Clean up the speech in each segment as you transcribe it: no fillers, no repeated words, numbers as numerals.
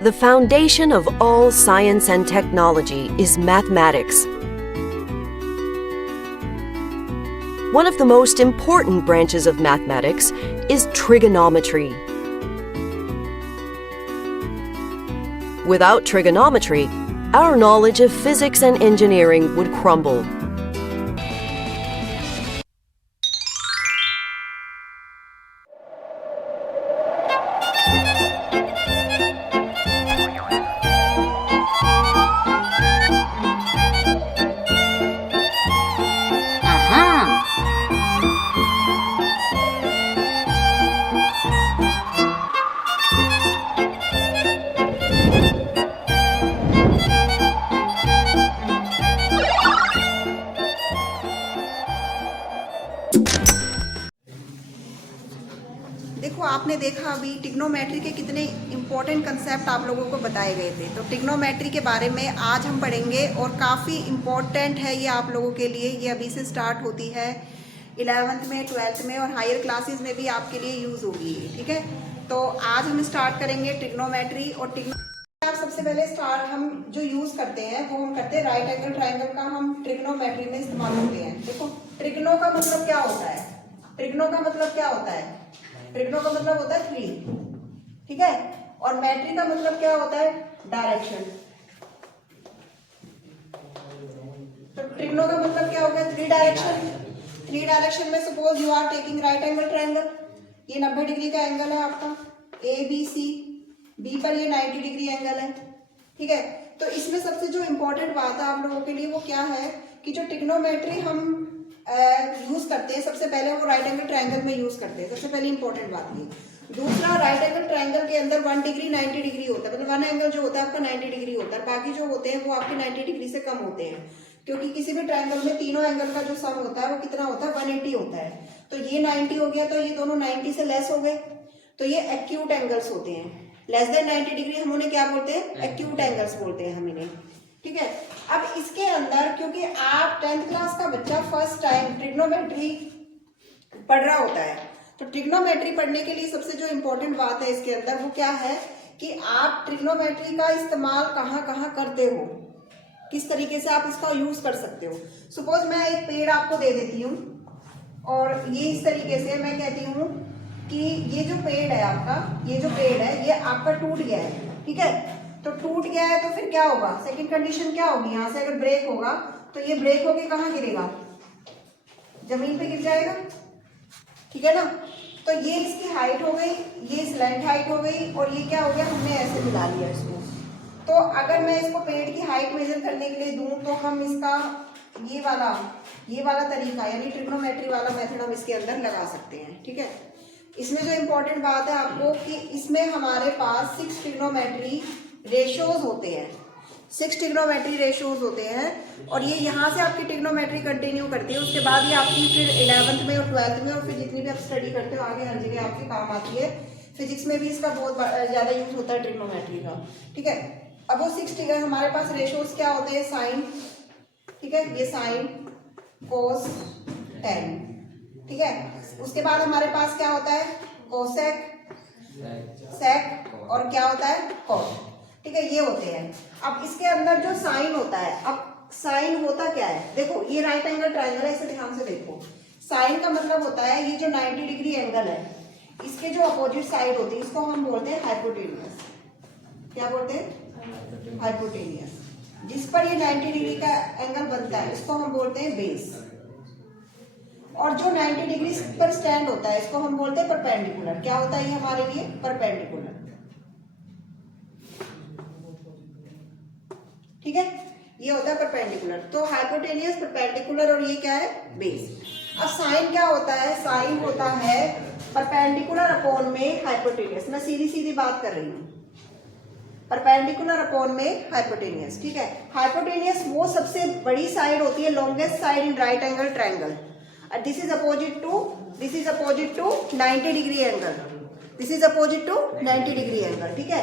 The foundation of all science and technology is mathematics. One of the most important branches of mathematics is trigonometry. Without trigonometry, our knowledge of physics and engineering would crumble. देखो, आपने देखा अभी trigonometry के कितने important concept आप लोगों को बताए गए थे। तो ट्रिग्नोमेट्री के बारे में आज हम पढ़ेंगे और काफ़ी इम्पोर्टेंट है ये आप लोगों के लिए। ये अभी से स्टार्ट होती है 11th में, 12th में और हायर क्लासेस में भी आपके लिए यूज़ होगी, ठीक है। तो आज हम स्टार्ट करेंगे ट्रिग्नोमेट्री। और आप सबसे पहले स्टार्ट हम जो यूज़ करते हैं वो हम करते हैं राइट एंगल ट्राइंगल का हम ट्रिग्नोमेट्री में इस्तेमाल करते हैं। देखो, ट्रिग्नो का मतलब क्या होता है? ट्रिग्नो का मतलब क्या होता है? ट्रिग्नो का मतलब होता है 3, ठीक है। और मैट्री का मतलब क्या होता है? डायरेक्शन। तो ट्रिग्नो का मतलब क्या हो गया? 3 डायरेक्शन। 3 डायरेक्शन में suppose you are taking right angle triangle, ये 90 डिग्री का एंगल है आपका ABC, B पर ये 90 डिग्री एंगल है, ठीक है। तो इसमें सबसे जो इम्पोर्टेंट बात है आप लोगों के लिए वो क्या है कि जो ट्रिग्नोमेट्री हम यूज करते हैं सबसे पहले वो राइट एंगल ट्रायंगल में यूज करते हैं। सबसे पहले इंपॉर्टेंट बात ये। दूसरा, राइट एंगल ट्रायंगल के अंदर 1 डिग्री 90 डिग्री होता है, मतलब 1 एंगल जो होता है आपका 90 डिग्री होता है, बाकी जो होते हैं वो आपके 90 डिग्री से कम होते हैं। क्योंकि किसी भी ट्रायंगल में तीनों एंगल का जो सम होता है वो कितना होता है? 180 होता है। तो ये 90 हो गया, तो ये दोनों 90 से लेस हो गए, तो ये एक्यूट एंगल्स होते हैं। लेस देन 90 डिग्री हम उन्हें क्या बोलते हैं? एक्यूट एंगल्स बोलते हैं हम इन्हें, ठीक है। अब इसके अंदर क्योंकि आप 10th क्लास का बच्चा फर्स्ट टाइम ट्रिग्नोमेट्री पढ़ रहा होता है, तो ट्रिग्नोमेट्री पढ़ने के लिए सबसे जो इम्पोर्टेंट बात है इसके अंदर वो क्या है कि आप ट्रिग्नोमेट्री का इस्तेमाल कहाँ कहाँ करते हो, किस तरीके से आप इसका यूज कर सकते हो। सपोज मैं एक पेड़ आपको दे देती हूँ और ये इस तरीके से मैं कहती हूँ कि ये जो पेड़ है आपका, ये जो पेड़ है ये आपका टूट गया है, ठीक है। तो टूट गया है तो फिर क्या होगा? सेकंड कंडीशन क्या होगी? यहाँ से अगर ब्रेक होगा तो ये ब्रेक होके कहाँ गिरेगा? जमीन पे गिर जाएगा, ठीक है ना। तो ये इसकी हाइट हो गई, ये स्लैंट हाइट हो गई और ये क्या हो गया? हमने ऐसे मिला लिया इसको। तो अगर मैं इसको पेड़ की हाइट मेजर करने के लिए दूं तो हम इसका ये वाला तरीका यानी ट्रिग्नोमेट्री वाला मेथड हम इसके अंदर लगा सकते हैं, ठीक है। इसमें जो इम्पोर्टेंट बात है आपको कि इसमें हमारे पास 6 ट्रिग्नोमेट्री रेशियोज होते हैं, 6 ट्रिग्नोमेट्री रेशियोज होते हैं। और ये यहाँ से आपकी ट्रिग्नोमेट्री कंटिन्यू करती है, उसके बाद ये आपकी फिर 11th में और 12th में और फिर जितनी भी आप स्टडी करते हो आगे हर जगह आपके काम आती है। फिजिक्स में भी इसका बहुत ज़्यादा यूज होता है ट्रिग्नोमेट्री का, ठीक है। अब वो 6 ट्रिगर हमारे पास रेशियोज क्या होते हैं? साइन, ठीक है, ये साइन, कोस, टेन, ठीक है। उसके बाद हमारे पास क्या होता है? कोसेक, सेक और क्या होता है? कॉट, ठीक है, ये होते हैं। अब इसके अंदर जो साइन होता है, अब साइन होता क्या है? देखो, ये राइट एंगल ट्रायंगल है, इसे ध्यान से देखो। साइन का मतलब होता है ये जो 90 डिग्री एंगल है इसके जो अपोजिट साइड होती है इसको हम बोलते हैं हाइपोटेनियस। क्या बोलते हैं? हाइपोटेनियस। जिस पर ये 90 डिग्री का एंगल बनता है इसको हम बोलते हैं बेस। और जो 90 डिग्री पर स्टैंड होता है इसको हम बोलते हैं परपेंडिकुलर। क्या होता है ये हमारे लिए? परपेंडिकुलर, ठीक है, ये होता है परपेंडिकुलर। तो हाइपोटेनियस, परपेंडिकुलर और ये क्या है? बेस। अब साइन क्या होता है? साइन होता है परपेंडिकुलर अपॉन में हाइपोटेनियस। मैं सीधी सीधी बात कर रही हूँ, परपेंडिकुलर अपॉन में हाइपोटेनियस, ठीक है। हाइपोटेनियस वो सबसे बड़ी साइड होती है, longest side in right angle triangle. This is opposite to 90 degree angle, this is opposite to 90 degree angle, ठीक है।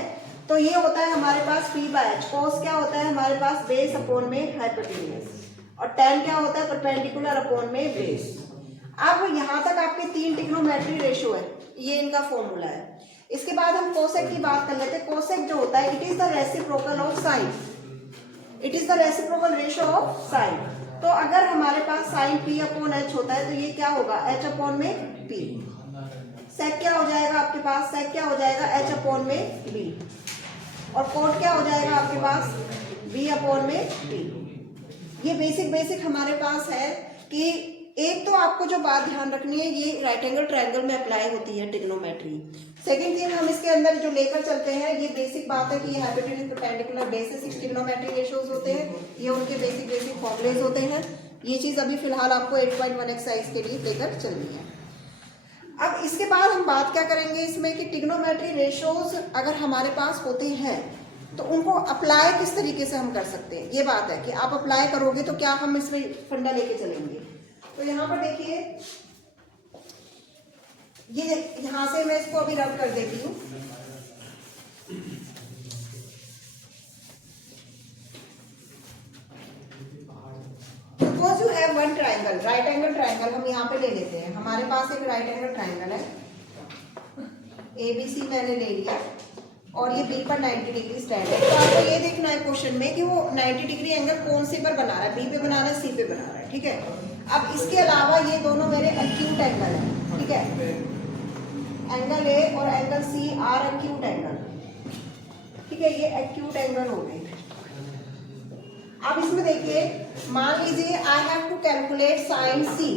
तो ये होता है हमारे पास P/H। कोस क्या होता है हमारे पास? बेस अपॉन में हाइपोटेनियस। और टेन क्या होता है? परपेंडिकुलर अपॉन में बेस। अब यहाँ तक आपके 3 ट्रिग्नोमेट्री रेशियो है, ये इनका फॉर्मूला है। इसके बाद हम कोसेक की बात कर लेते हैं। कोसेक जो होता है it is the reciprocal of sine, it is the reciprocal ratio of sine. तो अगर हमारे पास साइन पी अपॉन एच होता है तो ये क्या होगा, एच अपॉन में पी। सेक क्या हो जाएगा आपके पास, सेक क्या हो जाएगा, एच अपॉन में बी। और कोट क्या हो जाएगा आपके पास, बी अपॉन में बी। ये बेसिक हमारे पास है कि एक तो आपको जो बात ध्यान रखनी है, ये राइट एंगल ट्रायंगल में अप्लाई होती है ट्रिग्नोमेट्री। सेकंड थिंग हम इसके अंदर जो लेकर चलते हैं, ये बेसिक बात है कि ये hypotenuse perpendicular basis trigonometry ratios होते हैं, ये उनके बेसिक फॉर्मुलेज होते हैं। ये चीज अभी फिलहाल आपको 8.1 एक्सरसाइज के लिए लेकर चलनी है। अब इसके बाद हम बात क्या करेंगे इसमें कि ट्रिग्नोमेट्री रेशियोज अगर हमारे पास होते हैं तो उनको अप्लाई किस तरीके से हम कर सकते हैं। ये बात है कि आप अप्लाई करोगे तो क्या हम इसमें फंडा लेके चलेंगे। तो यहाँ पर देखिए, ये यहाँ से मैं इसको अभी रब कर देती हूँ। Suppose you have one triangle, right angle triangle हम यहाँ पे ले लेते हैं। हमारे पास एक राइट एंगल ट्राइंगल है, ABC मैंने ले लिया और ये बी पर 90 डिग्री स्टैंड है। तो आपको ये देखना है क्वेश्चन में कि वो 90 डिग्री एंगल कौन से पर बना रहा है, बी पे बना रहा है, सी पे बना रहा है, ठीक है। अब इसके अलावा ये दोनों मेरे एक्यूट एंगल है, ठीक है। एंगल ए और angle C are acute angle, ठीक है, ये एक्यूट एंगल हो गए। अब इसमें देखिए, मान लीजिए I have to calculate sine C,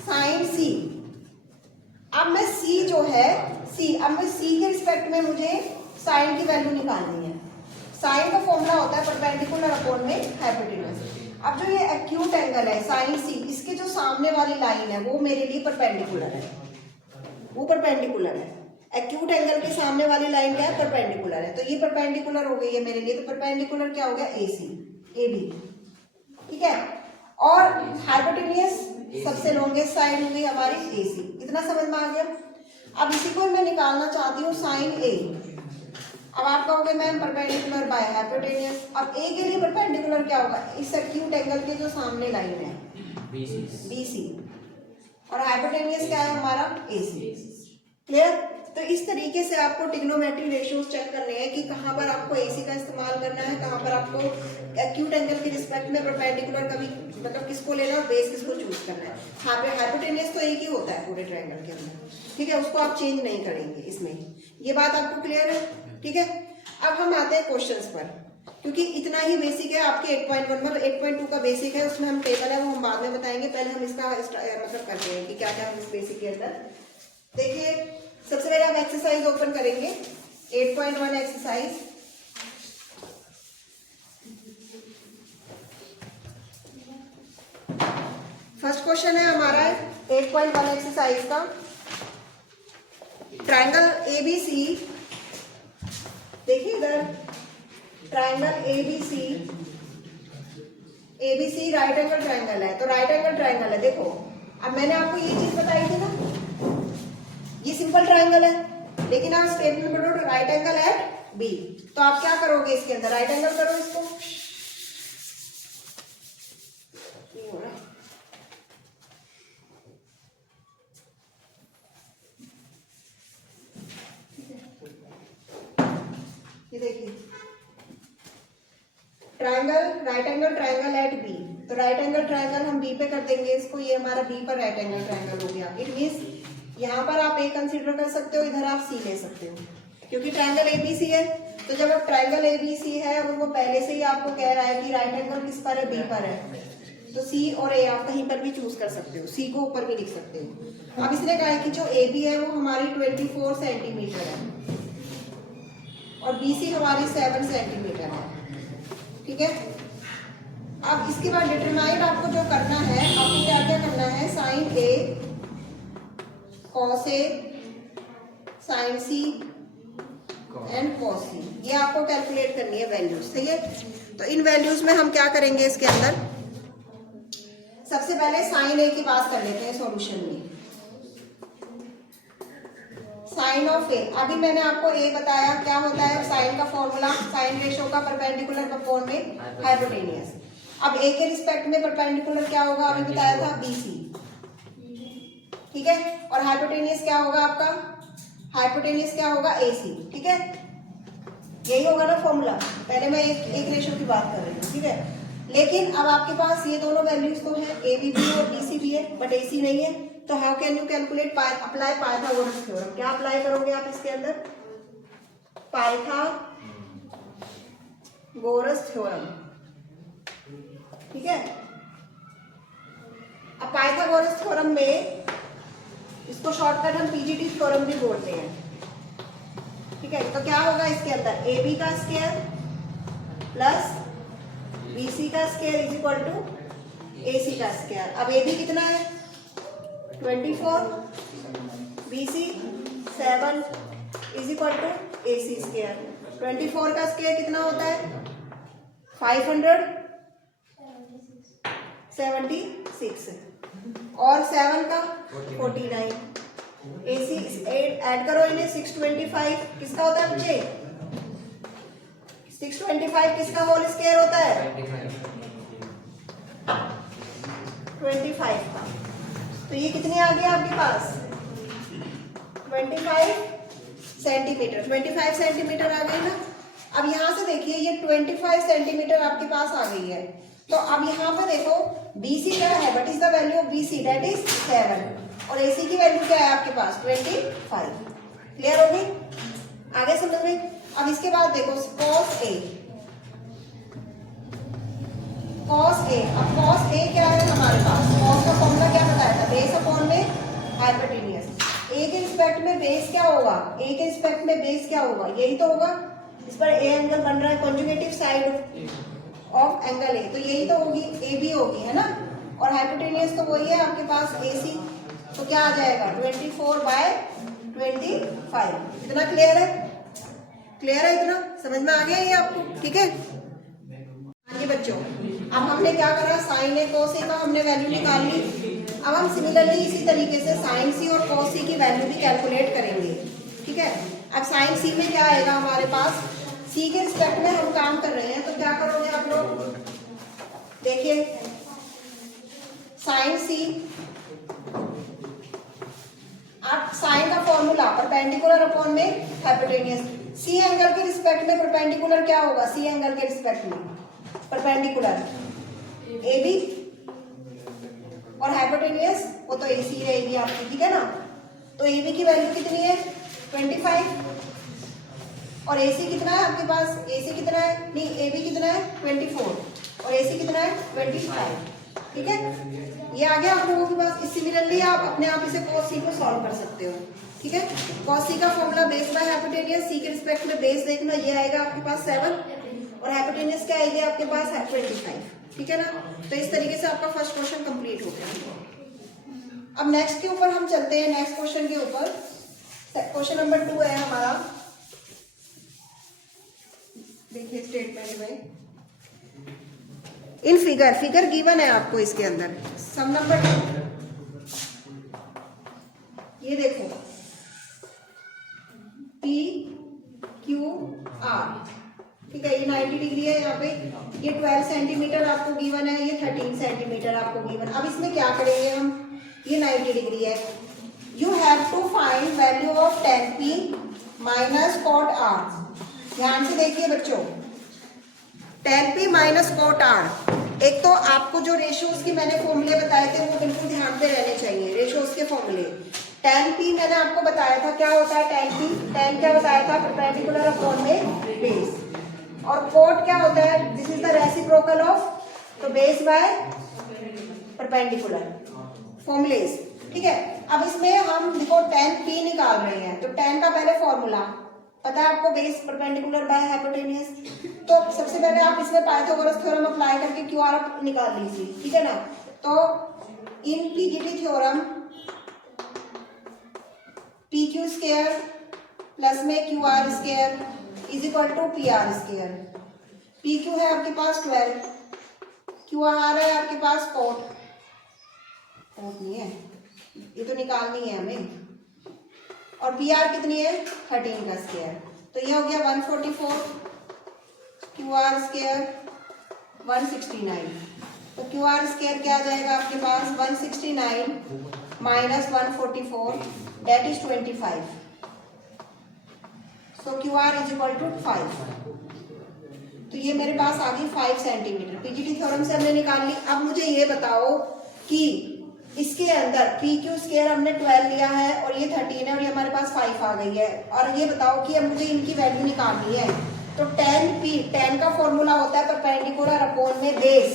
sine C. अब मैं सी जो है, सी, अब मैं सी के रिस्पेक्ट में मुझे साइन की वैल्यू निकालनी है। साइन का फॉर्मूला होता है परपेंडिकुलर अपॉन में हाइपोटेन्यूज। अब जो ये एक्यूट एंगल है साइन सी, इसके जो सामने वाली लाइन है वो मेरे लिए परपेंडिकुलर है, वो परपेंडिकुलर है। एक्यूट एंगल के सामने वाली लाइन क्या है, परपेंडिकुलर है। तो ये परपेंडिकुलर हो गई है मेरे लिए। तो परपेंडिकुलर क्या हो गया, AC, AB, ठीक है। और हाइपोटेन्यूज सबसे लॉन्गेस्ट साइड हो गई हमारी AC। इतना समझ में आ गया। अब इसी को मैं निकालना चाहती हूँ साइन A। अब आप कहोगे मैम परपेंडिकुलर बाय हाइपोटेन्यूज। अब A के लिए परपेंडिकुलर क्या होगा, इस एक्यूट एंगल के जो सामने लाइन है BC, और हाइपोटेन्यूज क्या है हमारा AC। क्लियर। तो इस तरीके से आपको ट्रिग्नोमेट्री रेशियोज चेक करने हैं कि कहाँ पर आपको AC का इस्तेमाल करना है, कहाँ पर आपको एक्यूट एंगल के रिस्पेक्ट में परपेंडिकुलर का भी मतलब किसको लेना है, बेस किसको चूज करना है। यहाँ पे हाइपोटेन्यूज तो एक ही होता है पूरे ट्रायंगल के अंदर, ठीक है, उसको आप चेंज नहीं करेंगे इसमें। ये बात आपको क्लियर है, ठीक है। अब हम आते हैं क्वेश्चंस पर, क्योंकि इतना ही बेसिक है आपके 8.1 में। 8.2 का बेसिक है, उसमें हम टेबल है वो हम बाद में बताएंगे। पहले हम इसका मतलब करते हैं कि क्या क्या हम इस बेसिक के अंदर। देखिए, सबसे पहले हम एक्सरसाइज ओपन करेंगे, 8.1 एक्सरसाइज। फर्स्ट क्वेश्चन है हमारा 8.1 एक्सरसाइज का। ट्रायंगल ABC, देखिए इधर triangle ABC right angle triangle है। तो राइट एंगल ट्रायंगल है, देखो अब मैंने आपको ये चीज बताई थी ना, ये सिंपल ट्रायंगल है, लेकिन आप स्टेटमेंट में बोलो राइट एंगल एट B। तो आप क्या करोगे, इसके अंदर राइट एंगल करो इसको। नहीं हो रहा, ये देखिए triangle, right angle triangle eight B। तो राइट एंगल ट्रायंगल हम B पे कर देंगे इसको, ये हमारा B पर राइट एंगल ट्रायंगल हो गया। इट मींस यहाँ पर आप A कंसीडर कर सकते हो, इधर आप C ले सकते हो, क्योंकि ट्रायंगल ABC है। तो जब आप ट्रायंगल ABC है और वो पहले से ही आपको कह रहा है कि राइट एंगल किस पर है, B पर है, तो C और A आप कहीं पर भी चूज कर सकते हो, C को ऊपर भी लिख सकते हो। अब इसने कहा है कि जो AB है वो हमारी 24 सेंटीमीटर है और BC हमारी 7 सेंटीमीटर है, ठीक है। अब इसके बाद डिटरमाइन आपको जो करना है, आपको क्या क्या करना है, sine A, cos A, sine C and cos C, ये आपको कैलकुलेट करनी है वैल्यूज, सही है। तो इन वैल्यूज में हम क्या करेंगे इसके अंदर, सबसे पहले साइन A की बात कर लेते हैं सॉल्यूशन में। साइन ऑफ A, अभी मैंने आपको A बताया क्या होता है, साइन का फॉर्मूला, साइन रेशियो का परपेंडिकुलर अपॉन में हाइपोटेन्यूज। अब A के रिस्पेक्ट में परपेंडिकुलर क्या होगा, अभी बताया था BC, ठीक है। और हाइपोटेन्यूज क्या होगा आपका, हाइपोटेन्यूज क्या होगा AC, ठीक है। यही होगा ना फॉर्मूला। पहले मैं एक रेशो की बात कर रही हूँ, ठीक है। लेकिन अब आपके पास ये दोनों वैल्यूज तो है, ए बी भी और बी सी भी है, बट ए सी नहीं है। तो how can you calculate apply Pythagoras theorem? क्या अप्लाई करोगे आप इसके अंदर? पाइथागोरस थ्योरम, ठीक है। अब पाइथागोरस थ्योरम में इसको शॉर्टकट हम पीजीटी थ्योरम भी बोलते हैं, ठीक है। तो क्या होगा इसके अंदर? ए बी का स्क्वायर प्लस बी सी का square is equal to A C का स्क्वायर। अब ए बी कितना है? 24, B C 7 is equal to A C square. 24 का स्क्वायर कितना होता है? 576 और 7 का 49। ए सी ऐड करो इन्हें, 625 किसका होता है बच्चे? 625 किसका होल स्क्वायर होता है? 25 का। तो ये कितनी आ गई आपके पास? 25 सेंटीमीटर। 25 सेंटीमीटर आ गई ना। अब यहाँ से देखिए ये 25 सेंटीमीटर आपके पास आ गई है। तो अब यहाँ पे देखो BC क्या है? What is the value of BC? That is 7 और AC की वैल्यू क्या है आपके पास? 25। क्लियर हो गई? आगे समझ में? अब इसके बाद देखो cos A। अब cos A क्या है हमारे पास? cos का फॉर्मूला क्या बताया था? बेस अपॉन में हाइपोटेन्यूज। A के रिस्पेक्ट में बेस क्या होगा? A के रिस्पेक्ट में बेस क्या होगा? यही तो होगा। इस पर A एंगल बन रहा है, conjugative side of angle A, तो यही तो होगी, AB होगी, है ना। और हाइपोटेन्यूज तो वही है आपके पास AC। तो क्या आ जाएगा? 24/25। इतना क्लियर है? क्लियर है? इतना समझ में आ गया ये आपको? ठीक है आगे बच्चों, अब हमने क्या करा? साइन ए कोस ए का हमने वैल्यू निकाल ली। अब हम सिमिलरली इसी तरीके से साइन सी और कोस सी की वैल्यू भी कैलकुलेट करेंगे, ठीक है। अब साइन सी में क्या आएगा हमारे पास? सी के रिस्पेक्ट में हम काम कर रहे हैं, तो क्या करोगे आप लोग? देखिए साइन सी, आप साइन का फॉर्मूला परपेंडिकुलर अपॉन में हाइपोटेन्यूज। सी एंगल के रिस्पेक्ट में परपेंडिकुलर क्या होगा? सी एंगल के रिस्पेक्ट में परपेंडिकुलर AB और हाइपोटेन्यूज वो तो AC रहेगी आपकी, ठीक है ना। तो AB की वैल्यू कितनी है? 25 और AC कितना है आपके पास? AC कितना है? नहीं, AB कितना है? 24 और AC कितना है? 25, ठीक है। ये आ गया आप लोगों के पास। सिमिलरली आप अपने आप इसे cos C को सॉल्व कर सकते हो, ठीक है। cos C का formula base by hypotenuse. C के रिस्पेक्ट में बेस देखना, ये आएगा आपके पास 7 और हाइपोटेन्यूज क्या आएगी आपके पास? 25, ठीक है ना। तो इस तरीके से आपका फर्स्ट क्वेश्चन कंप्लीट हो गया। अब नेक्स्ट के ऊपर हम चलते हैं, नेक्स्ट क्वेश्चन के ऊपर। क्वेश्चन नंबर 2 है हमारा। देखिए स्टेटमेंट में इन फिगर गिवन है आपको इसके अंदर। सम नंबर 2, ये देखो PQR, ठीक है। ये 90 डिग्री है यहाँ पे। ये 12 सेंटीमीटर आपको गिवन है, ये 13 सेंटीमीटर आपको गिवन। अब इसमें क्या करेंगे हम? ये 90 डिग्री है। You have to find value of tan P minus cot R। ध्यान से देखिए बच्चों, tan P minus cot R। एक तो आपको जो रेशियोज की मैंने फॉर्मूले बताए थे वो बिल्कुल ध्यान पे रहने चाहिए। रेशियोज के फॉर्मूले, tan P मैंने आपको बताया था क्या होता है tan P। tan क्या बताया था? परपेंडिकुलर अपॉन में बेस। और cot क्या होता है? This is the reciprocal of, तो बेस बाय परपेंडिकुलर फॉर्मूलेज, ठीक है। अब इसमें हम देखो tan P निकाल रहे हैं, तो tan का पहले फॉर्मूला पता है आपको, बेस परपेंडिकुलर बाय हाइपोटेन्यूज। तो सबसे पहले आप इसमें पाइथागोरस थ्योरम अप्लाई करके QR निकाल लीजिए, ठीक है ना। तो in PGT theorem PQ square plus में QR square is equal to PR square. PQ है आपके पास 12, QR है आपके पास cot नहीं है, ये तो निकालनी है हमें। और PR कितनी है? 13 का स्क्वायर। तो ये हो गया 144, QR स्क्वायर 169। तो QR स्क्वायर क्या आ जाएगा आपके पास? 169 minus 144 that is 25। So Q R is equal to 5। तो ये मेरे पास आ गई 5 सेंटीमीटर। पीजीटी थ्योरम से हमने निकाल ली। अब मुझे ये बताओ कि इसके अंदर पी क्यू स्क्वायर हमने 12 लिया है और ये 13 है और ये हमारे पास 5 आ गई है। और ये बताओ कि अब मुझे इनकी वैल्यू निकालनी है। तो tan p, tan का फॉर्मूला होता है परपेंडिकुलर अपॉन में बेस,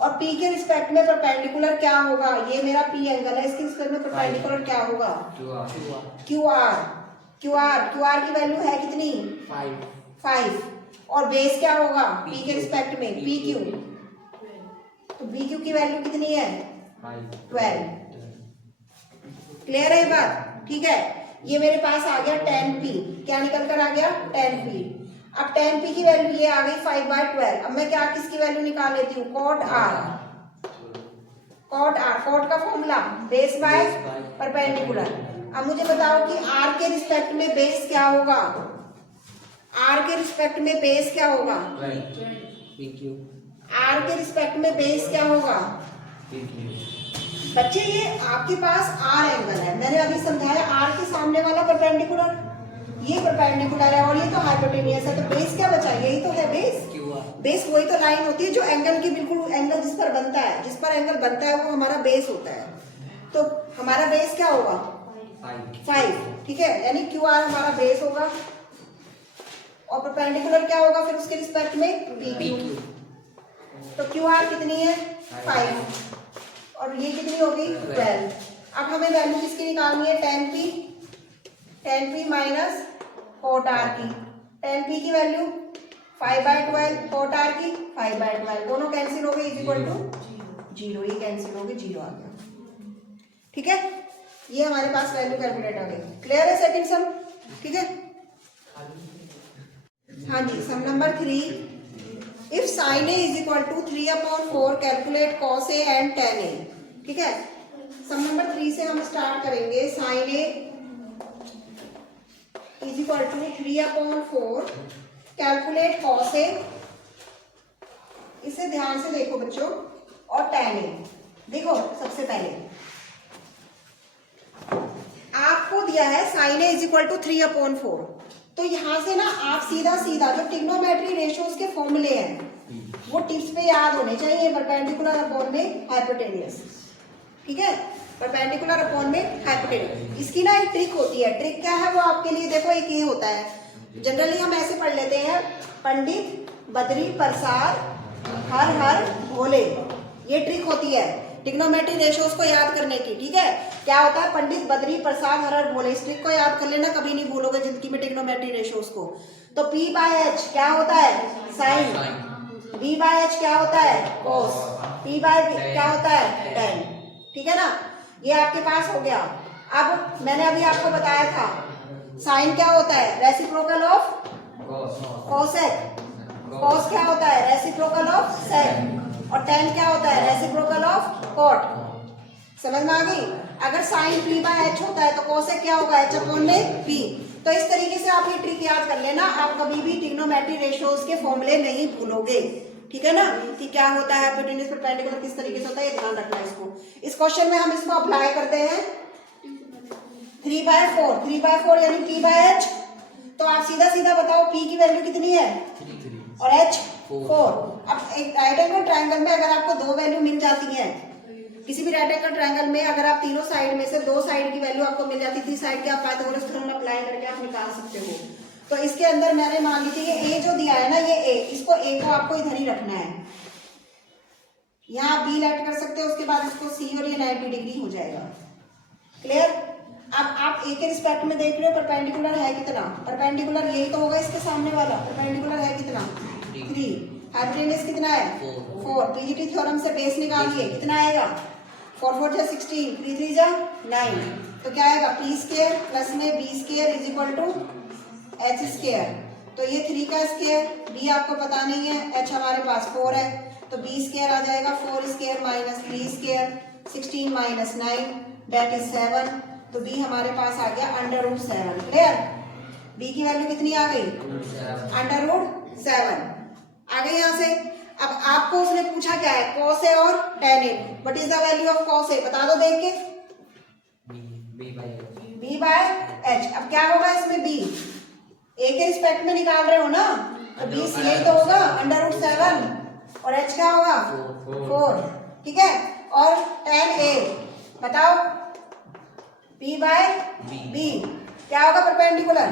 और p के रिस्पेक्ट में परपेंडिकुलर क्या होगा, ये मेरा p एंगल है, इसके रिस्पेक्ट में परपेंडिकुलर क्या होगा, क्यू आर की वैल्यू है कितनी 5, और बेस क्या होगा p के रिस्पेक्ट में पी क्यू, तो बी क्यू की वैल्यू कितनी है 12। क्लियर है ये बात? ठीक है, ये मेरे पास आ गया tan p, क्या निकल कर आ गया tan p। अब tan p की वैल्यू ये आ गई 5/12। अब मैं क्या किसकी वैल्यू निकाल लेती हूँ, cot r का फॉर्मूला बेस बाय परपेंडिकुलर। अब मुझे बताओ कि r के रिस्पेक्ट में बेस क्या होगा, r के रिस्पेक्ट में बेस क्या होगा, r के रिस्पेक्ट में बेस क्या होगा बच्चे, ये आपके पास r एंगल है, मैंने अभी समझाया r के सामने वाला परपेंडिकुलर, ये परपेंडिकुलर है और ये तो हाइपोटेनियस है, तो बेस क्या बचा, यही तो है बेस वही तो लाइन होती है जो एंगल की बिल्कुल एंगल जिस पर बनता है, जिस पर एंगल बनता है वो हमारा बेस होता है। तो हमारा बेस क्या होगा 5, ठीक है, यानी क्यू आर हमारा बेस होगा और परपेंडिकुलर क्या होगा फिर उसके रिस्पेक्ट में पी क्यू। तो क्यू आर कितनी है 5 और ये कितनी होगी 12। अब हमें वैल्यू किसकी निकालनी है, tan p minus cot r की। tan p की वैल्यू 5/12, cot r की 5/12, दोनों कैंसिल हो गए इज इक्वल टू 0, ये कैंसिल हो गए 0 आ गया। ठीक है, ये हमारे पास वैल्यू कैलकुलेट हो गई। क्लियर है सेकंड सम? ठीक है, हाँ जी, sum number 3, if sin a is equal to 3/4 calculate cos a and tan a। ठीक है, सम नंबर 3 से हम स्टार्ट करेंगे। sin a is equal to 3/4 calculate cos a, इसे ध्यान से देखो बच्चों, और tan a देखो। सबसे पहले आपको दिया है sin a is equal to 3/4, तो यहां से ना आप सीधा जो ट्रिग्नोमेट्री रेशियोज के फॉर्मूले हैं वो टिप्स पे याद होने चाहिए, परपेंडिकुलर अपॉन में हाइपोटेनियस। ठीक है, परपेंडिकुलर अपॉन में हाइपोटेनियस। इसकी ना एक ट्रिक होती है, ट्रिक क्या है वो आपके लिए देखो, एक ये होता है, जनरली हम ऐसे पढ़ लेते हैं, पंडित बद्री प्रसाद हर हर भोले, ये ट्रिक होती है ट्रिग्नोमेट्री रेशियोज को याद करने की। ठीक है, क्या होता है, पंडित बद्री प्रसाद हर हर भोले, इस ट्रिक को याद कर लेना, कभी नहीं भूलोगे जिंदगी में ट्रिग्नोमेट्री रेशियोज को। तो p/h क्या होता है साइन, v/h क्या होता है cos, p/b क्या होता है tan। ठीक है ना, ये आपके पास हो गया। अब मैंने अभी आपको बताया था साइन क्या होता है, रेसिप्रोकल ऑफ cosec, cos क्या होता है रेसिप्रोकल ऑफ sec, और tan क्या होता है रेसिप्रोकल ऑफ cot। समझ में आ गई? अगर साइन p/h होता है तो cosec क्या होगा h/p। तो इस तरीके से आप ये ट्रिक याद कर लेना, आप कभी भी ट्रिग्नोमेट्री रेशियोज के फॉर्मूले नहीं भूलोगे। ठीक है ना, कि क्या होता है हाइपोटेन्यूज परपेंडिकुलर किस तरीके से होता है, ये ध्यान रखना है इसको। इस क्वेश्चन में हम इसको अप्लाई करते हैं 3/4 यानी p/h, तो आप सीधा बताओ p की वैल्यू कितनी है 3 और h 4। अब एक राइट एंगल ट्रायंगल में अगर आपको दो वैल्यू मिल जाती है, किसी भी राइट एंगल ट्रायंगल में अगर आप तीनों साइड में से दो साइड की वैल्यू आपको मिल जाती थी, साइड के आप पाइथागोरस थ्योरम अप्लाई करके आप निकाल सकते हो। तो इसके अंदर मैंने मान लीजिए ये a जो दिया है ना, ये a, इसको a को आपको इधर ही रखना है, यहाँ आप b लेट कर सकते हो, उसके बाद इसको c और ये 90 डिग्री हो जाएगा। क्लियर? अब आप a के रिस्पेक्ट में देख रहे हो परपेंडिकुलर है कितना, परपेंडिकुलर यही तो होगा इसके सामने वाला, परपेंडिकुलर है कितना 3, हाइपोटेन्यूज कितना है 4। पीजीटी थ्योरम से बेस निकालिए, कितना आएगा 4 4 जा 16, 3 3 जा 9, तो क्या आएगा p स्क्वायर प्लस में b square is equal to h square. तो ये 3 का स्क्वायर, b आपको पता नहीं है, h हमारे पास 4 है, तो b स्क्वायर आ जाएगा 4 square minus 3 square, 16 minus 9 that is 7, तो b हमारे पास आ गया √7। क्लियर? b की वैल्यू कितनी आ गई √7 आ गई यहाँ से। अब आपको उसने पूछा क्या है cos a और tan a, what is the value of cos a, बता दो देख के, b/h एच। अब क्या होगा इसमें बी, ए के रिस्पेक्ट में निकाल रहे हो ना, तो बी सी यही तो होगा √7 और एच क्या होगा 4, ठीक है। और tan ए बताओ, P बाय बी क्या होगा परपेंडिकुलर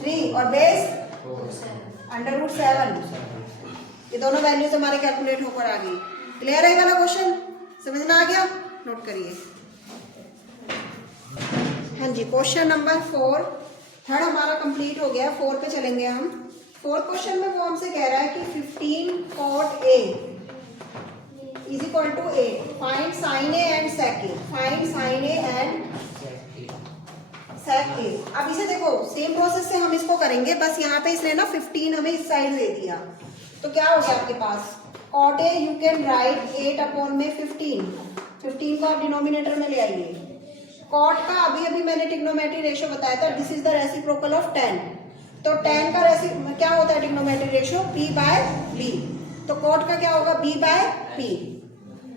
3 और बेस √7। ये दोनों वैल्यूज हमारे कैलकुलेट होकर आ गई। क्लियर है वाला क्वेश्चन, समझ में आ गया, नोट करिए। हाँ जी, क्वेश्चन नंबर 4 थर्ड हमारा कंप्लीट हो गया। 4 पे चलेंगे हम। 4th क्वेश्चन में वो हमसे कह रहा है कि 15 cot A is equal to 8, find sine A and sec A, find sine A and sec A. अब इसे देखो सेम प्रोसेस से हम इसको करेंगे, बस यहाँ पे इसने ना 15 हमें इस साइड दे दिया, तो क्या हो गया आपके पास cot A you can write 8/15 को आप डिनोमिनेटर में ले आइए। कॉट का अभी अभी मैंने ट्रिग्नोमेट्री रेशियो बताया था, this is the reciprocal of tan, तो tan का क्या होता है trigonometry ratio P by B, तो कॉट का क्या होगा B बाय P,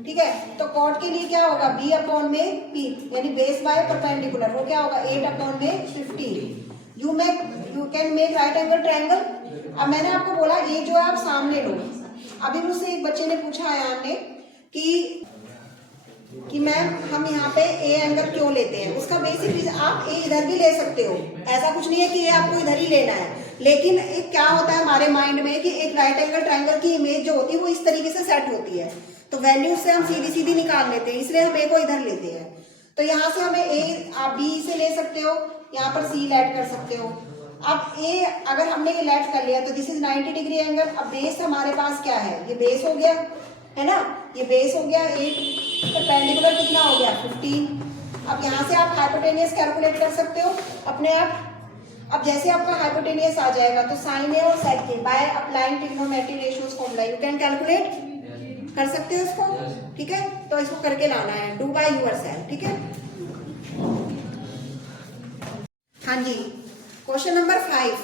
ठीक है। तो कॉट के लिए क्या होगा B अपॉन में P, यानी बेस बाय परपेंडिकुलर, वो क्या होगा 8/15। You can make right angle triangle. अब मैंने आपको बोला ये जो है आप सामने लो। अभी मुझसे एक बच्चे ने पूछा आयान ने कि मैम हम यहाँ पे ए एंगल क्यों लेते हैं, उसका बेसिक रीजन, आप ए इधर भी ले सकते हो, ऐसा कुछ नहीं है कि ये आपको इधर ही लेना है, लेकिन एक क्या होता है हमारे माइंड में कि एक राइट एंगल ट्रायंगल की इमेज जो होती है वो इस तरीके से सेट होती है, तो वैल्यू से हम सीधी सीधी निकाल लेते हैं, इसलिए हम ए को इधर लेते हैं। तो यहाँ से हमें ए, आप बी से ले सकते हो, यहाँ पर सी लेट कर सकते हो। अब ए अगर हमने ये लेट कर लिया तो दिस इज 90 डिग्री एंगल। अब बेस हमारे पास क्या है, ये बेस हो गया है ना, ये बेस हो गया 8, परपेंडिकुलर कितना हो गया 15। अब यहाँ से आप हाइपोटेनियस कैलकुलेट कर सकते हो अपने आप। अब जैसे आपका हाइपोटेनियस आ जाएगा तो साइन ए और sec A by applying trigonometry ratios formula you can calculate कर सकते हो इसको, ठीक है। तो इसको करके लाना है, डू बाय योरसेल्फ, ठीक है। हाँ जी, क्वेश्चन नंबर 5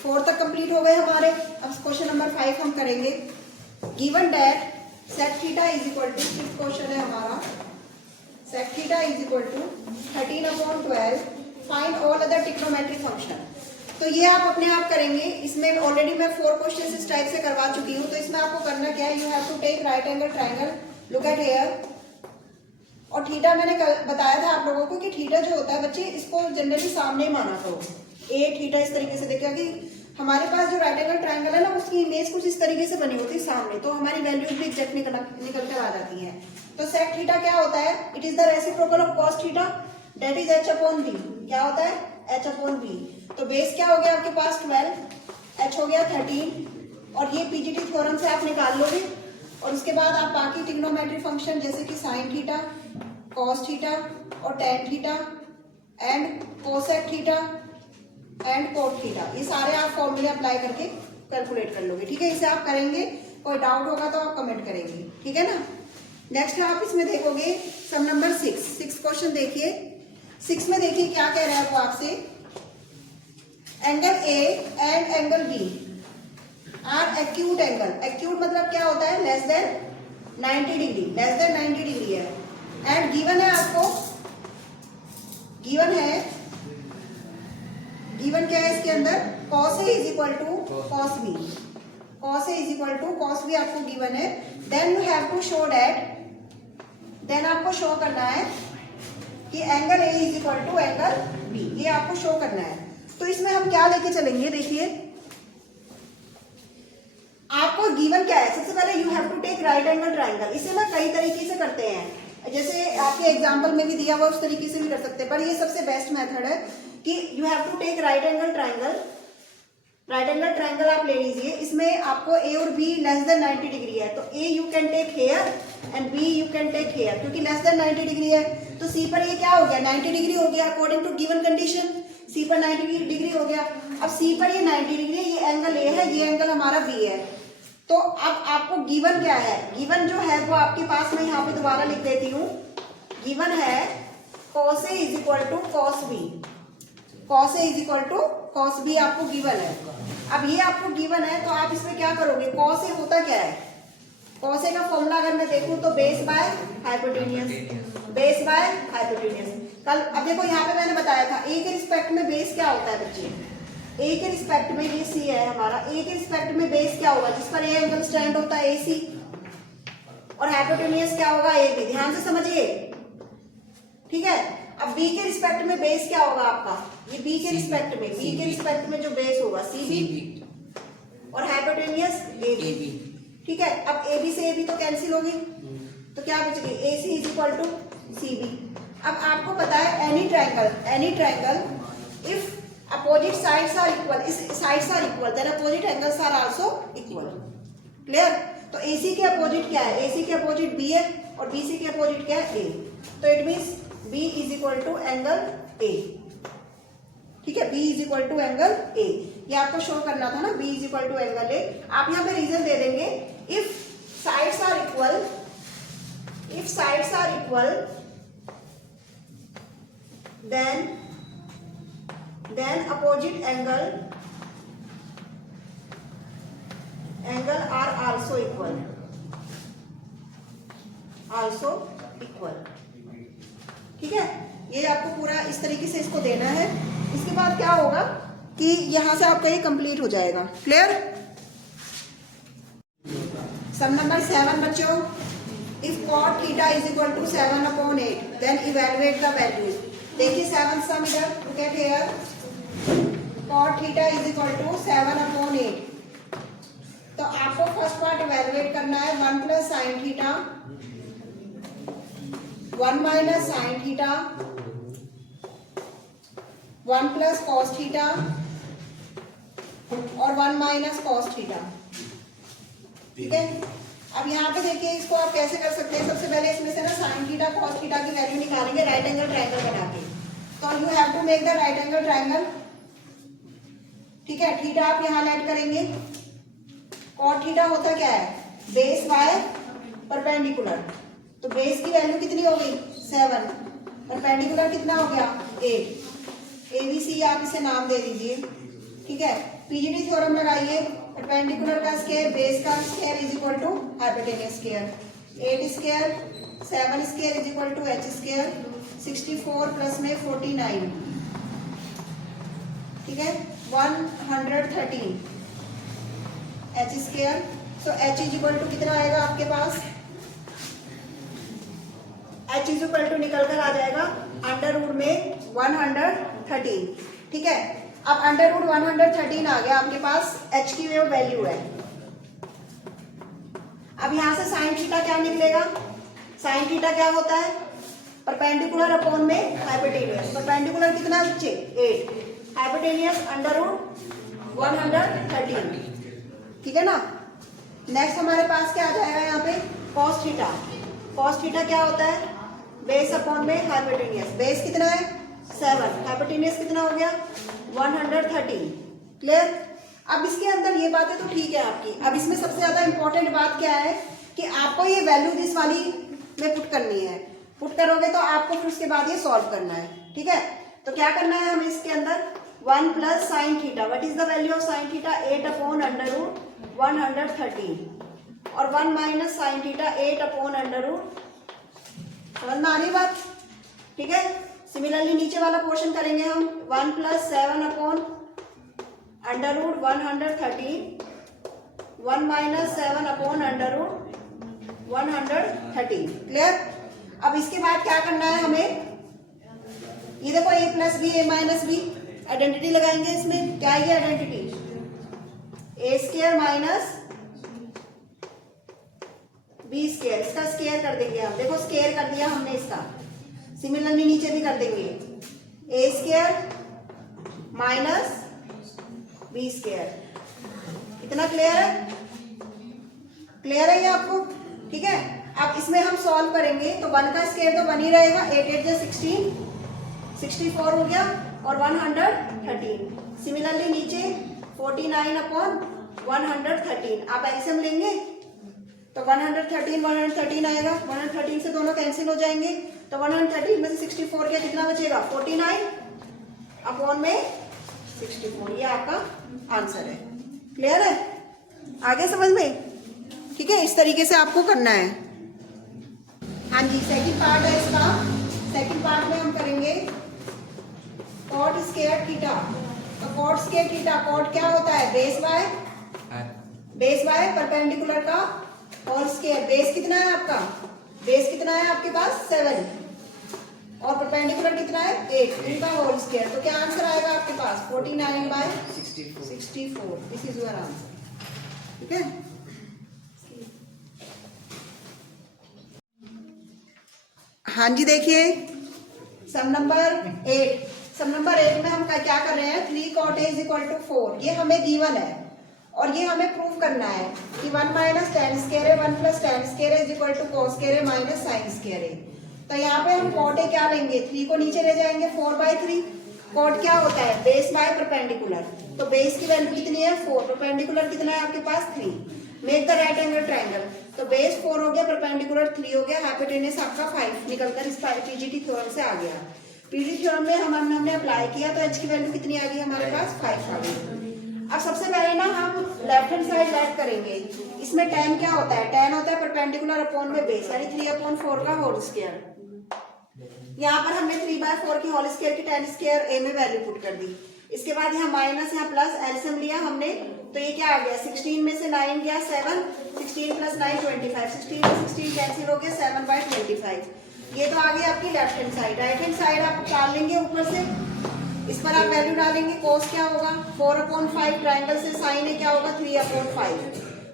4 तक कंप्लीट हो गए हमारे। अब क्वेश्चन नंबर 5 हम करेंगे। Given that sec theta is equal to, fifth question है हमारा, sec theta is equal to 13/12, find all other trigonometric function. तो ये आप अपने आप करेंगे, इसमें ऑलरेडी मैं 4 क्वेश्चन इस टाइप से करवा चुकी हूँ, तो इसमें आपको करना क्या है, you have to take right angle triangle, look at here. और थीटा मैंने कल बताया था आप लोगों को कि थीटा जो होता है बच्चे, इसको जनरली सामने ही माना करो, ए थीटा इस तरीके से देखा कि हमारे पास जो राइट एंगल ट्रायंगल है ना उसकी इमेज कुछ इस तरीके से बनी होती है सामने, तो हमारी वैल्यूज भी एग्जैक्ट निकल कर आ जाती है। तो सेक थीटा क्या होता है, it is the reciprocal of cos theta, that is h/b। क्या होता है h/b। तो बेस क्या हो गया आपके पास 12, h हो गया 13, और ये पीजीटी थ्योरम से आप निकाल लोगे। और उसके बाद आप बाकी ट्रिग्नोमेट्री फंक्शन जैसे कि साइन थीटा, कॉस थीटा और tan theta and cosec theta and cot theta, ये सारे आप फॉर्मूले अप्लाई करके कैलकुलेट कर लोगे, ठीक है। इसे आप करेंगे, कोई डाउट होगा तो आप कमेंट करेंगे, ठीक है ना। नेक्स्ट आप इसमें देखोगे सम नंबर 6 क्वेश्चन देखिए। 6 में देखिए क्या कह रहा है वो आपसे, angle A and angle B are acute angle. Acute मतलब क्या होता है, less than 90 degree, less than 90 degree है। एंड गिवन है आपको, गिवन क्या है इसके अंदर, cos A is equal to cos B, cos A is equal to cos B आपको गिवन है। Then you have to show that, then आपको शो करना है कि angle A is equal to angle B, ये आपको शो करना है। तो इसमें हम क्या लेके चलेंगे, देखिए आपको गिवन क्या है। सबसे पहले you have to take right angle triangle. इसे ना कई तरीके से करते हैं, जैसे आपके एग्जाम्पल में भी दिया हुआ उस तरीके से भी कर सकते हैं, पर ये सबसे बेस्ट मेथड है कि you have to take right angle triangle. Right angle triangle आप ले लीजिए, इसमें आपको ए और बी लेस देन 90 डिग्री है, तो A you can take here and B you can take here, क्योंकि लेस देन 90 डिग्री है। तो सी पर ये क्या हो गया, 90 डिग्री हो गया अकॉर्डिंग टू गिवन कंडीशन, सी पर 90 डिग्री हो गया। अब सी पर ये 90 डिग्री है, ये एंगल ए है, ये एंगल हमारा बी है। तो अब आपको गिवन क्या है, गिवन जो है वो आपके पास, मैं यहाँ पे दोबारा लिख देती हूँ, गिवन है cos A is equal to cos B, cos A is equal to cos B आपको गिवन है। अब ये आपको गिवन है तो आप इसमें क्या करोगे, cos A होता क्या है, cos A का फॉर्मूला अगर मैं देखूं तो base by hypotenuse, base by hypotenuse. कल अब देखो यहाँ पे मैंने बताया था ए के रिस्पेक्ट में बेस क्या होता है बच्चे, ए के रिस्पेक्ट में ये सी है हमारा, ए के रिस्पेक्ट में बेस क्या होगा, जिस पर ए एंगल स्टैंड होता है ए सी, और हाइपोटेन्यूज क्या होगा ए बी। ध्यान से समझिए, ठीक है। अब बी के रिस्पेक्ट में बेस क्या होगा आपका, ये बी के रिस्पेक्ट में, बी के रिस्पेक्ट में जो बेस होगा सी बी, और हाइपोटेन्यूज ए बी, ठीक है। अब ए बी से ए बी तो कैंसिल होगी, तो क्या बचेगी, A C is equal to C B. अब आपको पता है any triangle if opposite sides are इक्वल, इस sides are equal then opposite angles are also equal. Clear. तो AC के अपोजिट क्या है, AC के अपोजिट B है और BC के अपोजिट क्या है A, तो it means B is equal to angle A, ठीक है। B is equal to angle A, ये आपको शो करना था ना, B is equal to angle A। आप यहाँ पे रीजन दे देंगे, if sides are equal, if sides are equal then opposite angle are also equal, ठीक है। ये आपको पूरा इस तरीके से इसको देना है। इसके बाद क्या होगा कि यहां से आपका ये कंप्लीट हो जाएगा। क्लियर। सम नंबर 7 बच्चों, if cot theta is equal to 7/8 then evaluate the values। देखिए 7th sum इधर, look at here, cot theta is equal to 7/8। तो आपको फर्स्ट पार्ट इवेलुएट करना है, 1 plus sine theta, 1 minus sine theta, 1 plus cos theta और 1 minus cos theta, ठीक है। अब यहाँ पे देखिए इसको आप कैसे कर सकते हैं। सबसे पहले इसमें से ना साइन थीटा कॉस थीटा की वैल्यू निकालेंगे राइट एंगल ट्रायंगल बना के। तो you have to make the right angle triangle, ठीक है। थीटा आप यहाँ लेट करेंगे, कॉट थीटा होता क्या है, बेस बाय परपेंडिकुलर, तो बेस की वैल्यू कितनी हो गई 7, परपेंडिकुलर कितना हो गया 8, ABC आप इसे नाम दे दीजिए, ठीक है। पीजीडी थ्योरम लगाइए, परपेंडिकुलर का स्क्वायर बेस का square is equal to hypotenuse square, 8 square 7 square is equal to h square, 64 plus में 49, ठीक है, 113 h square. So h is equal to कितना आएगा आपके पास, h इज इक्वल टू निकल कर आ जाएगा अंडर रूट में 113, ठीक है। अब अंडर रूट 113 आ गया आपके पास, h की वो वैल्यू है। अब यहां से साइन थीटा क्या निकलेगा, साइन थीटा क्या होता है, परपेंडिकुलर अपॉन में हाइपोटेन्यूज। परपेंडिकुलर कितना है बच्चे 8, हाइपोटेन्यूज अंडर रूट 113, ठीक है ना। नेक्स्ट हमारे पास क्या आ जाएगा यहाँ पे, कॉस थीटा। कॉस थीटा क्या होता है, बेस अपॉन में हाइपोटेन्यूज। बेस कितना है 7, हाइपोटेन्यूज कितना हो गया 113। क्लियर। अब इसके अंदर ये बातें तो ठीक है आपकी। अब इसमें सबसे ज्यादा इंपॉर्टेंट बात क्या है कि आपको ये वैल्यू दिस वाली में पुट करनी है। पुट करोगे तो आपको फिर उसके बाद ये सॉल्व करना है, ठीक है। तो क्या करना है हमें इसके अंदर, 1 plus sine theta, what is the value of sine theta 8 upon under root 113, और 1 minus sine theta 8 upon under root, समझ में आ रही बात, ठीक है। सिमिलरली नीचे वाला पोर्शन करेंगे हम, 1 plus 7 upon under root 113, 1 minus 7 upon under root 113। Clear. अब इसके बाद क्या करना है हमें, ये देखो a plus B a minus B, identity लगाएंगे इसमें। क्या है ये identity, a square minus B square, इसका स्क्वायर कर देंगे हम। देखो स्क्वायर कर दिया हमने इसका, सिमिलरली नीचे भी कर देंगे, a square minus B square. इतना क्लियर है, क्लियर है ये आपको, ठीक है। अब इसमें हम सॉल्व करेंगे तो 1 का स्क्वायर तो 1 ही रहेगा, 8 8 जा 16, 64 हो गया और 113। सिमिलरली नीचे 49 अपॉन 113, आप एलसीएम लेंगे तो 113 आएगा, 113 से दोनों कैंसिल हो जाएंगे, तो 113 में से 64 क्या कितना बचेगा 49 अपॉन में 64, ये आपका आंसर है। क्लियर है, आगे समझ में, ठीक है। इस तरीके से आपको करना है। हाँ जी, सेकंड पार्ट है इसका, सेकंड पार्ट में हम करेंगे कॉट स्क्वायर थीटा। तो कॉट स्क्वायर थीटा, कॉट क्या होता है? बेस वाई परपेंडिकुलर का होल स्क्वायर। बेस कितना है आपका? बेस कितना है आपके पास? 7 और परपेंडिकुलर कितना है? 8, इनका होल स्क्वायर। तो क्या आंसर आएगा आपके पास? 49/64। This is your answer. ठीक है, हाँ जी। देखिए सम नंबर 8। सम नंबर 8 में हम क्या कर रहे हैं? 3 cot A = 4। ये हमें गिवन है और ये हमें प्रूव करना है कि 1 - tan square A 1 + tan square A = cos square A - sin square A। तो यहाँ पे हम cot A क्या लेंगे? 3 को नीचे ले जाएंगे, 4/3। cot क्या होता है? Base by perpendicular. तो बेस की वैल्यू कितनी है? 4। परपेंडिकुलर कितना है आपके पास? 3। Make the right angle triangle. तो बेस 4 हो गया, परपेंडिकुलर 3 हो गया, हाइपोटेन्यूज आपका 5 निकलकर इस पीजीटी थ्योरम से आ गया। पीजीटी थ्योरम में हमने अप्लाई किया तो h की वैल्यू कितनी आ गई हमारे पास? 5 आ गई। अब सबसे पहले ना हम लेफ्ट हैंड साइड ऐड करेंगे। इसमें tan क्या होता है? tan होता है परपेंडिकुलर अपॉन में बेस, यानी 3/4 का होल स्क्वायर। यहाँ पर हमने 3/4 की होल स्क्वायर की tan स्क्वायर a में वैल्यू पुट कर दी। इसके बाद यहाँ माइनस, यहाँ प्लस, एलसीएम लिया हमने, तो ये क्या आ गया? 16 में से 9 गया 7, 16 + 9 25, 16 में 16 कैंसिल हो गया, 7/25। ये तो आ गई आपकी left hand side. Right hand side आप डाल लेंगे ऊपर से, इस पर आप वैल्यू डालेंगे। कोस क्या होगा? 4/5। ट्रायंगल से साइन है क्या होगा? 3/5।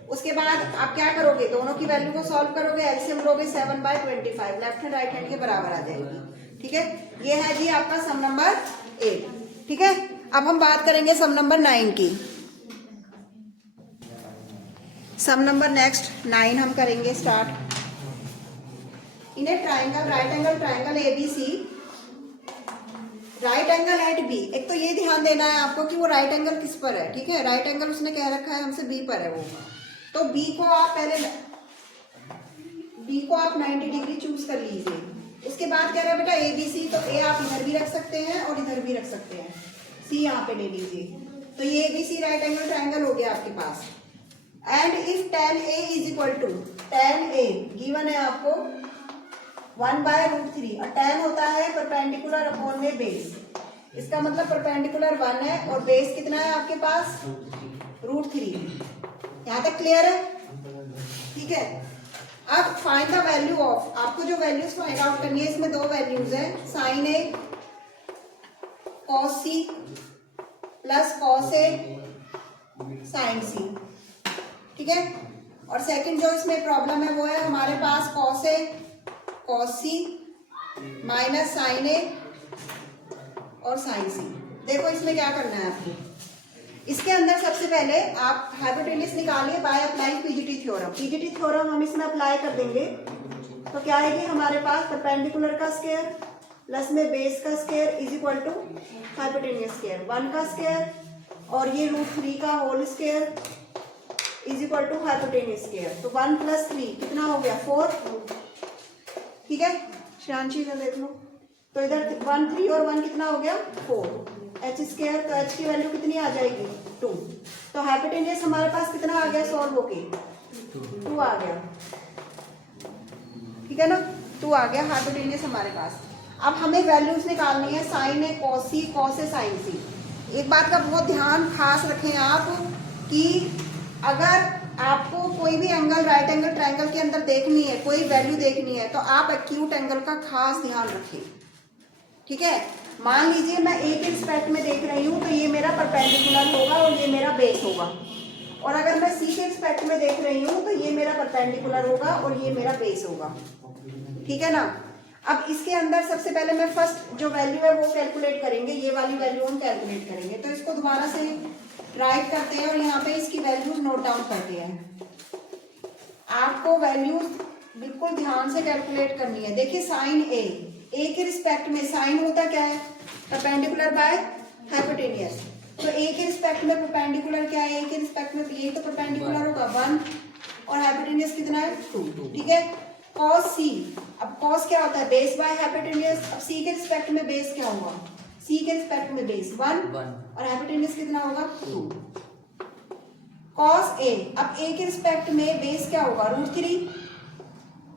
उसके बाद आप क्या करोगे? दोनों की वैल्यू को सॉल्व करोगे, एलसीएम लोगे, 7/25। लेफ्ट हैंड राइट हैंड के बराबर आ जाएगी। ठीक है, ये है जी आपका सम नंबर 8। ठीक है, अब हम बात करेंगे सम नंबर 9 की। सम नंबर नेक्स्ट 9 हम करेंगे start. In a triangle, right angle triangle ABC, right angle at B। एक तो ये ध्यान देना है आपको कि वो राइट एंगल किस पर है। ठीक है, राइट एंगल उसने कह रखा है हमसे B पर है वो। तो B को आप 90 डिग्री चूज कर लीजिए। उसके बाद कह रहा है बेटा ABC, तो A आप इधर भी रख सकते हैं और इधर भी रख सकते हैं, C यहाँ पे ले लीजिए। तो ये ABC राइट एंगल ट्राइंगल हो गया आपके पास। And if tan A = tan A given है आपको 1/√3 और tan होता है परपेंडिकुलर अपॉन में बेस। इसका मतलब परपेंडिकुलर 1 है और बेस कितना है आपके पास? √3। यहाँ तक क्लियर है? ठीक है, अब फाइंड द वैल्यू ऑफ, आपको जो वैल्यूज फाइंड आउट करनी है, इसमें 2 वैल्यूज है, sin A cos C plus cos A sin C। ठीक है, और सेकंड जो इसमें प्रॉब्लम है वो है हमारे पास cos A cos C minus sin A और sin C। देखो इसमें क्या करना है आपको। इसके अंदर सबसे पहले आप हाइपोटेन्यूज निकालिए by applying PGT theorem. PGT theorem हम इसमें अप्लाई कर देंगे तो क्या आएगी हमारे पास? परपेंडिकुलर का स्क्वायर प्लस में बेस का square is equal to hypotenuse square, 1 का स्क्वायर और ये √3 का whole square is equal to hypotenuse square. तो 1 + 3 कितना हो गया? 4। ठीक है, श्रांशी का देख लो। तो इधर 1 3 और 1 कितना हो गया? 4। h², तो h की वैल्यू कितनी आ जाएगी? 2। तो हाइपोटेन्यूज हमारे पास कितना आ गया सॉल्व होके? 2 आ गया। ठीक है ना, 2 आ गया हाइपोटेन्यूज हमारे पास। अब हमें वैल्यूज निकालनी है sin A cos C cos A sin C। एक बात का बहुत ध्यान खास रखें आप कि अगर आपको कोई भी एंगल राइट एंगल ट्रायंगल के अंदर देखनी है, कोई वैल्यू देखनी है, तो आप एक्यूट एंगल का खास ध्यान रखें। ठीक है, मान लीजिए मैं A के रिस्पेक्ट में देख रही हूँ तो ये मेरा परपेंडिकुलर होगा और ये मेरा बेस होगा, और अगर मैं C के रिस्पेक्ट में देख रही हूँ तो ये मेरा परपेंडिकुलर होगा और ये मेरा बेस होगा। ठीक है ना। अब इसके अंदर सबसे पहले मैं फर्स्ट जो वैल्यू है वो कैलकुलेट करेंगे, ये वाली वैल्यू हम कैलकुलेट करेंगे। तो इसको दोबारा से राइट करते हैं और यहाँ पे इसकी वैल्यूज नोट डाउन करते हैं। आपको वैल्यूज बिल्कुल ध्यान से कैलकुलेट करनी है। देखिए साइन ए के रिस्पेक्ट में साइन होता क्या है? Perpendicular by hypotenuse. तो ए के रिस्पेक्ट में परपेंडिकुलर क्या है? ए के रिस्पेक्ट में ये तो परपेंडिकुलर होगा 1 और हाइपोटेन्यूज कितना है? 2। ठीक है, cos C, अब cos क्या होता है? Base by hypotenuse. अब C के रिस्पेक्ट में बेस क्या होगा? C के रिस्पेक्ट में बेस 1 और हाइपोटेन्यूज कितना होगा? 2। cos A, अब A के रिस्पेक्ट में बेस क्या होगा? √3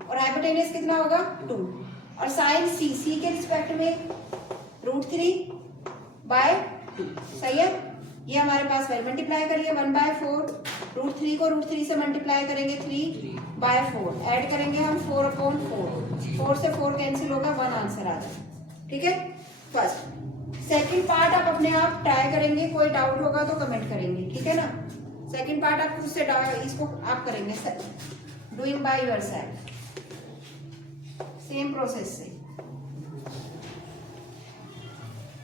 और हाइपोटेन्यूज कितना होगा? 2। और साइन सी के रिस्पेक्ट में √3/2, सही है। ये हमारे पास वैल्यू मल्टीप्लाई करिए 1/4, √3 को √3 से मल्टीप्लाई करेंगे 3/4, ऐड करेंगे हम 4/4, 4 से 4 कैंसिल होगा, 1 आंसर आ जाए, ठीक है। फर्स्ट सेकंड पार्ट आप अपने आप ट्राई करेंगे, कोई डाउट होगा तो कमेंट करेंगे, ठीक है ना। सेकंड पार्ट आप खुद से इसको आप करेंगे doing by yourself, same process से,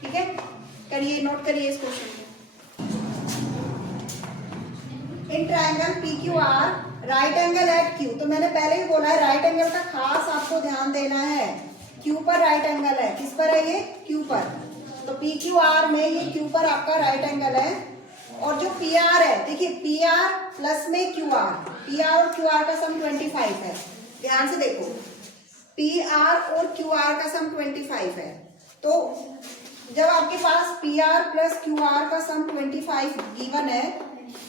ठीक है। करिए, नोट करिए इस क्वेश्चन को। In triangle PQR right angle at Q, तो मैंने पहले ही बोला है राइट एंगल का खास आपको ध्यान देना है। Q पर राइट एंगल है, किस पर है ये? Q पर। तो PQR में ये Q पर आपका राइट एंगल है। और जो PR है, देखिए PR प्लस में QR, PR और QR का सम 25 है, ध्यान से देखो, PR और QR का सम 25 है। तो जब आपके पास PR प्लस QR का सम 25 गिवन है,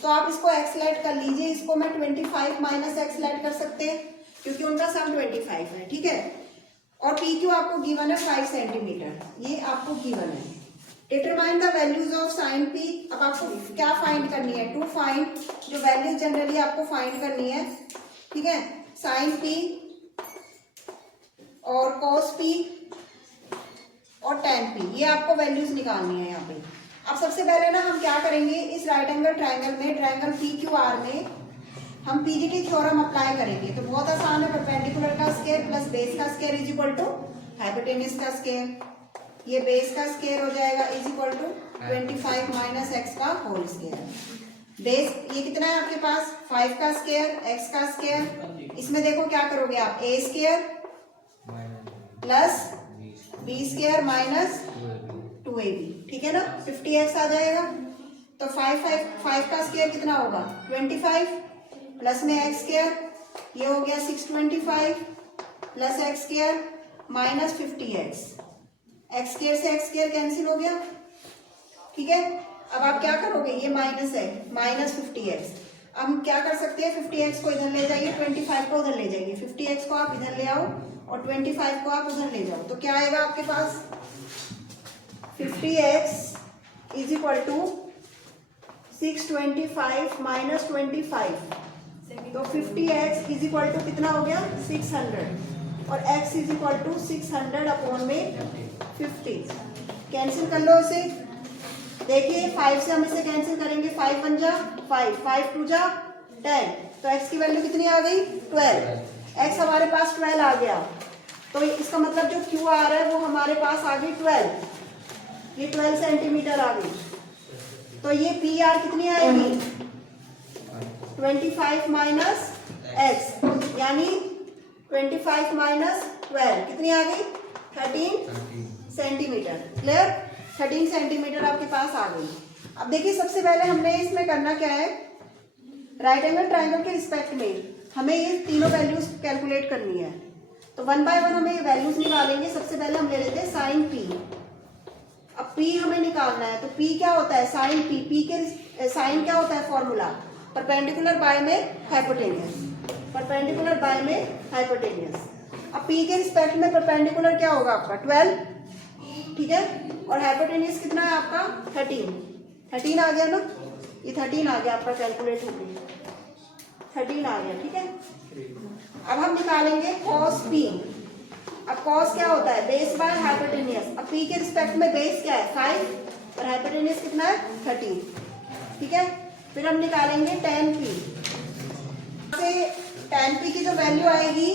तो आप इसको एक्सलेट कर लीजिए, इसको मैं 25 माइनस एक्सलेट कर सकते हैं क्योंकि उनका सम 25 है, ठीक है। और PQ आपको गिवन है 5 सेंटीमीटर, ये आपको गिवन है। Determine the values of sine P, अब आपको क्या फाइंड करनी है? टू फाइंड जो वैल्यू जनरली आपको फाइंड करनी है, ठीक है, साइन P और कॉस P और tan P, ये आपको वैल्यूज निकालनी है यहाँ पे। अब सबसे पहले ना हम क्या करेंगे, इस राइट एंगल ट्रायंगल में, ट्रायंगल PQR में हम पीजीटी थ्योरम अप्लाई करेंगे। तो बहुत आसान है, परपेंडिकुलर का स्क्वायर प्लस बेस का square is equal to hypotenuse का स्क्वायर, ये बेस का स्क्वायर हो जाएगा is equal to 25 minus x का होल स्क्वायर। बेस ये कितना है आपके पास? 5 का स्क्वायर, एक्स का स्क्वायर, इसमें देखो क्या करोगे आप, a square plus b square minus 2ab, ठीक है ना, 50x आ जाएगा। तो 5 का स्क्वायर कितना होगा? 25 प्लस में x स्क्वायर, ये हो गया 625 plus x square minus 50x, x square से x स्क्वायर कैंसिल हो गया, ठीक है। अब आप क्या करोगे, ये माइनस है, माइनस 50x, अब हम क्या कर सकते हैं, 50x को इधर ले जाइए, 25 को उधर ले जाइए, 50x को आप इधर ले आओ और 25 को आप उधर ले जाओ, तो क्या आएगा आपके पास? 50x is equal to 625 minus 25, तो 50x इज इक्वल टू कितना हो गया? 600, और x is equal to 600 upon में 50, कैंसिल कर लो इसे। देखिए 5 से हम इसे कैंसिल करेंगे, 5 1 जा 5, 5 2 जा 10, तो x की वैल्यू कितनी आ गई? 12, x हमारे पास 12 आ गया। तो इसका मतलब जो QR है वो हमारे पास आ गई 12, ये 12 सेंटीमीटर आ गई। तो ये PR कितनी आएगी? 25 माइनस एक्स, यानी 25 माइनस 12 कितनी आ गई? 13 सेंटीमीटर। क्लियर? 13 सेंटीमीटर आपके पास आ गई। अब देखिए सबसे पहले हमने इसमें करना क्या है, राइट एंगल ट्रायंगल के रिस्पेक्ट में हमें ये तीनों वैल्यूज कैलकुलेट करनी है। तो 1 बाय 1 हमें ये वैल्यूज निकालेंगे। सबसे पहले हम ले लेते हैं साइन P। अब P हमें निकालना है, तो P क्या होता है? साइन P, P के साइन क्या होता है फॉर्मूला? परपेंडिकुलर बाय में हाइपोटेनियस, परपेंडिकुलर बाय में हाइपोटेनियस। अब P के रिस्पेक्ट में परपेंडिकुलर क्या होगा आपका? 12, ठीक है, और हाइपोटेनियस कितना है आपका? 13 आ गया ना, ये 13 आ गया आपका, कैलकुलेट हो गई, 13 आ गया, ठीक है। अब हम निकालेंगे cos P। अब cos क्या होता है? Base by hypotenuse. अब P के रिस्पेक्ट में बेस क्या है? 5, और हाइपोटेनियस कितना है? 13, ठीक है। फिर हम निकालेंगे tan P। से tan P की जो वैल्यू आएगी,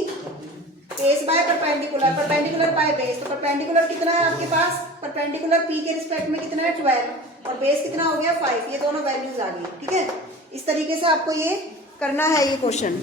base by perpendicular, perpendicular by base, तो परपेंडिकुलर कितना है आपके पास? परपेंडिकुलर P के रिस्पेक्ट में कितना है? 12, और बेस कितना हो गया? 5, ये दोनों वैल्यूज आ गई, ठीक है। इस तरीके से आपको ये करना है ये क्वेश्चन।